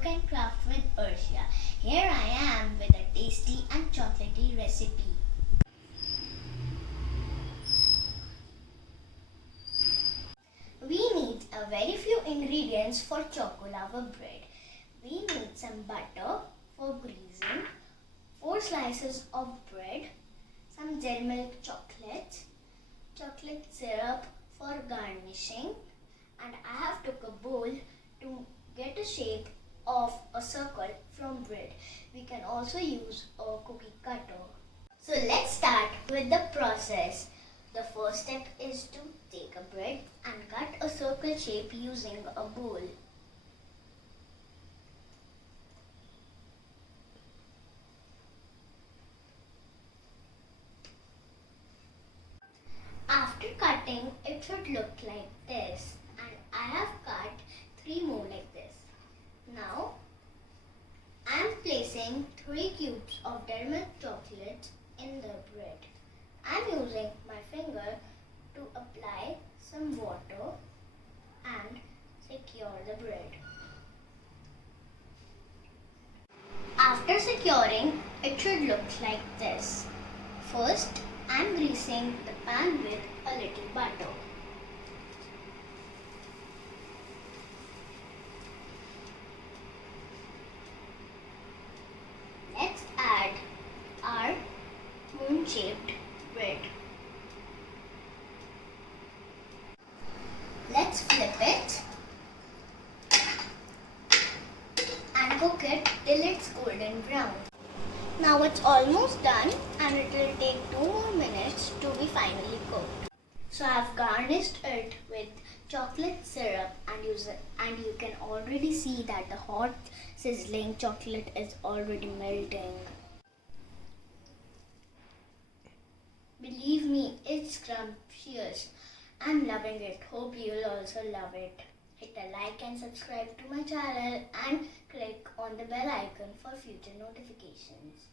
Cook and Craft with Arshia. Here I am with a tasty and chocolatey recipe. We need a very few ingredients for Choco Lava bread. We need some butter for greasing, 4 slices of bread, some gel milk chocolate, chocolate syrup for garnishing, and I have took a bowl to get a shape of a circle from bread. We can also use a cookie cutter. So let's start with the process. The first step is to take a bread and cut a circle shape using a bowl. After cutting, it should look like this, and I have cut 3 more like this. Now, I am placing 3 cubes of dairy milk chocolate in the bread. I am using my finger to apply some water and secure the bread. After securing, it should look like this. First, I am greasing the pan with a little butter. Let's add our moon-shaped bread. Let's flip it and cook it till it's golden brown. Now it's almost done and it will take 2 more minutes to be finally cooked. So I've garnished it with chocolate syrup and you can already see that the hot sizzling chocolate is already melting. Believe me, it's scrumptious. I'm loving it. Hope you'll also love it. Hit a like and subscribe to my channel and click on the bell icon for future notifications.